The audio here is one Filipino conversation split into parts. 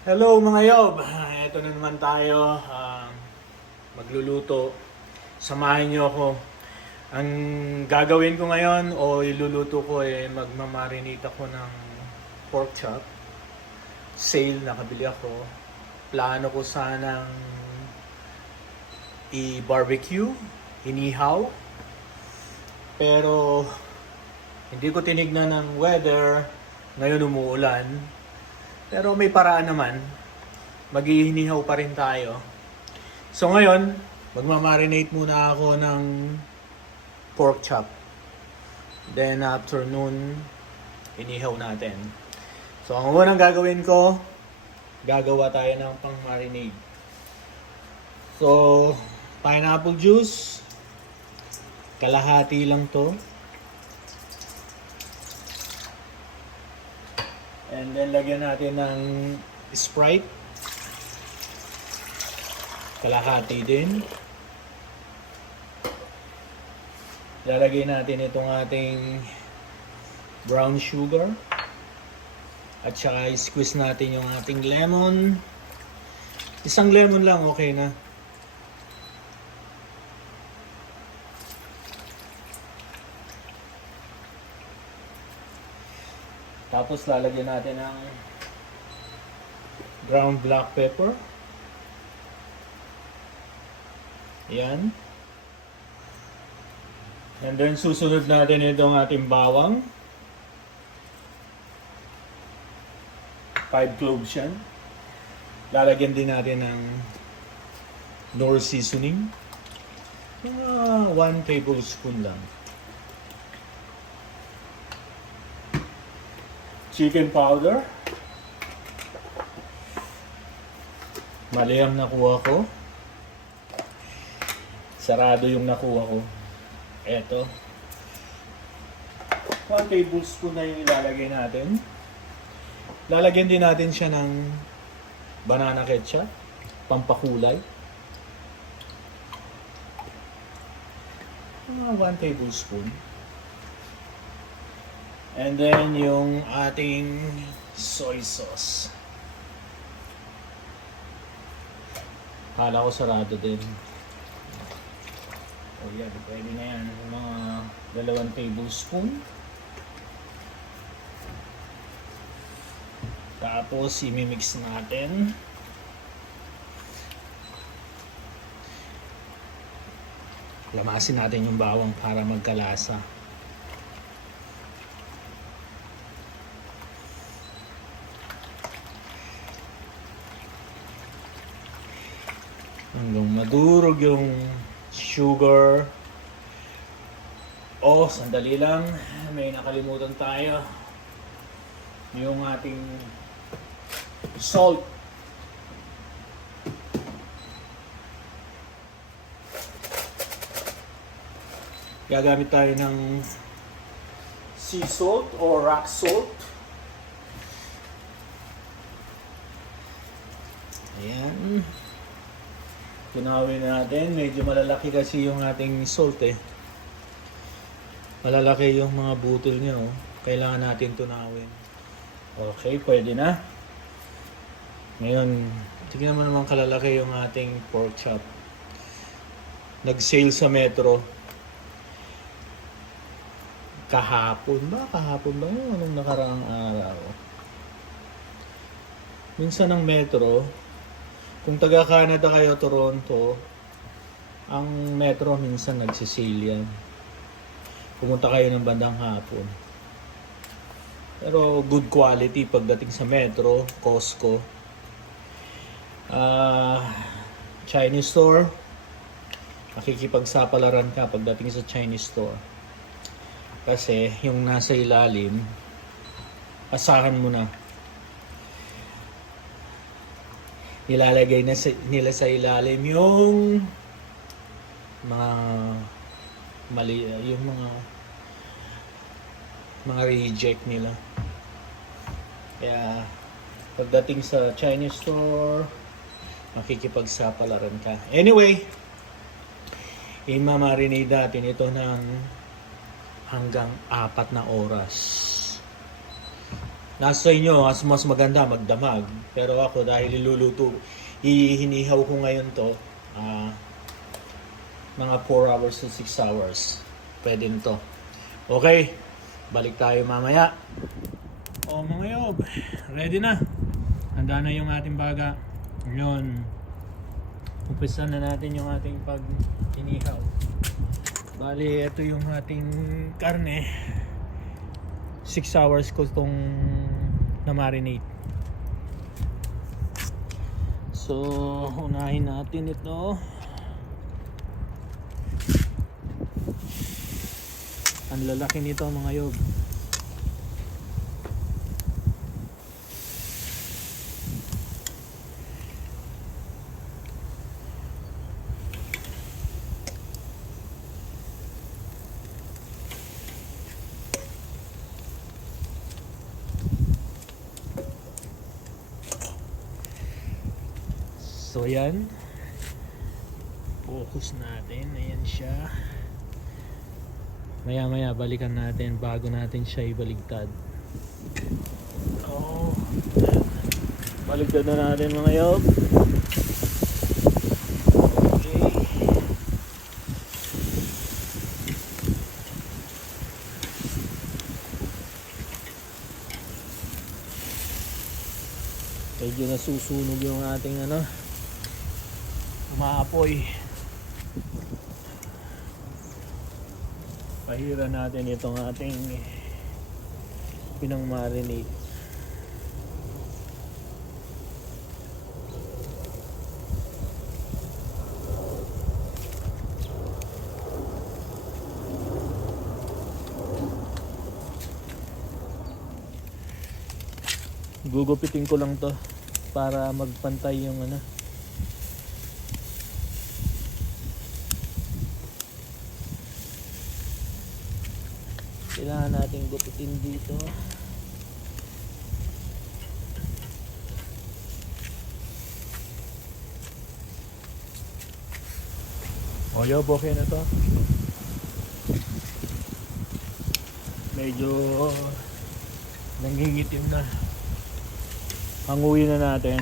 Hello mga yob! Ito na naman tayo, magluluto. Samahan niyo ako. Ang gagawin ko ngayon o iluluto ko magmamarinate ako ng pork chop. Sale, nakabili ako. Plano ko sanang i-barbecue, inihaw. Pero hindi ko tinignan ng weather. Ngayon umuulan. Pero may paraan naman. Maghihinihaw pa rin tayo. So ngayon, magmamarinate muna ako ng pork chop. Then afternoon, inihaw natin. So ang unang gagawin ko, gagawa tayo ng pang-marinade. So, pineapple juice. Kalahati lang to. And then lagyan natin ng Sprite. Kalahati din. Lalagay natin itong ating brown sugar. At saka squeeze natin yung ating lemon. Isang lemon lang, okay na. Tapos lalagyan natin ng ground black pepper. Yan. And then susunod natin itong ating bawang. 5 cloves yan. Lalagyan din natin ng Knorr seasoning. 1 tablespoon lang. Chicken powder. Mali ang nakuha ko. Sarado yung nakuha ko. Eto. 1 tablespoon na yung ilalagay natin. Lalagyan din natin siya ng banana ketchup. Pampakulay. 1 tablespoon. And then yung ating soy sauce. Kala ko sarado din. O yan, pwede na yan. Mga 2 tablespoon. Tapos imimix natin. Lamasin natin yung bawang para magkalasa. Hanggang madurog yung sugar. Oh, sandali lang. May nakalimutan tayo. Yung ating salt. Gagamit tayo ng sea salt or rock salt. Ayan. Tunawin natin. Medyo malalaki kasi yung ating salt eh. Malalaki yung mga butol niya oh. Kailangan natin tunawin. Okay, pwede na. Ngayon, tignan mo naman kalalaki yung ating pork chop. Nag-sale sa Metro. Kahapon ba? Kahapon ba yun? Anong nakaraang araw? Minsan ng Metro, kung taga Canada kayo, Toronto, ang Metro minsan nagsisale yan. Pumunta kayo ng bandang hapon. Pero good quality pagdating sa Metro, Costco. Chinese store, makikipagsapalaran ka pagdating sa Chinese store. Kasi yung nasa ilalim, asahan mo na. Nilalagay na nila sa ilalim yung mga mali, yung mga reject nila. Kaya pagdating sa Chinese store, makikipagsapalaran ka. Anyway, i-marinate natin ito ng hanggang 4 na oras. Nasa inyo, mas maganda magdamag. Pero ako dahil iluluto, hinihaw ko ngayon to, mga 4 hours to 6 hours. Pwede nito. Okay, balik tayo mamaya. O mga yob, ready na. Handa na yung ating baga. Ngayon, umpisa na natin yung ating pag-inihaw. Bali, ito yung ating karne. 6 hours ko itong na-marinate. So, unahin natin ito. Ang lalaki nito mga yob. So yan, focus natin, ayan siya. Maya maya balikan natin bago natin siya ibaligtad. Oh, baligtad na natin mga yob. Okay. Medyo nasusunog yung ating umaapoy. Pahira natin itong ating pinang-marinate. Gugupitin ko lang to para magpantay yung kailangan natin gupitin dito. O yob, okay na to. Medyo nangingitim na. Hanguin na natin.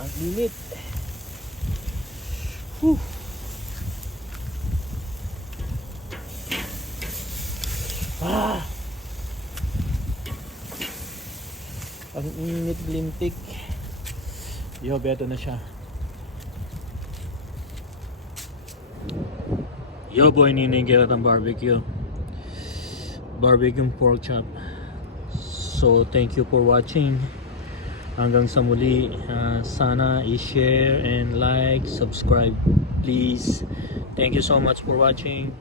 Ang init. Whew. Ang init, lintik. Yo, beto na siya. Yo boy, ninigil at ang barbecue pork chop. So thank you for watching. Hanggang sa muli, sana i-share and like, subscribe please. Thank you so much for watching.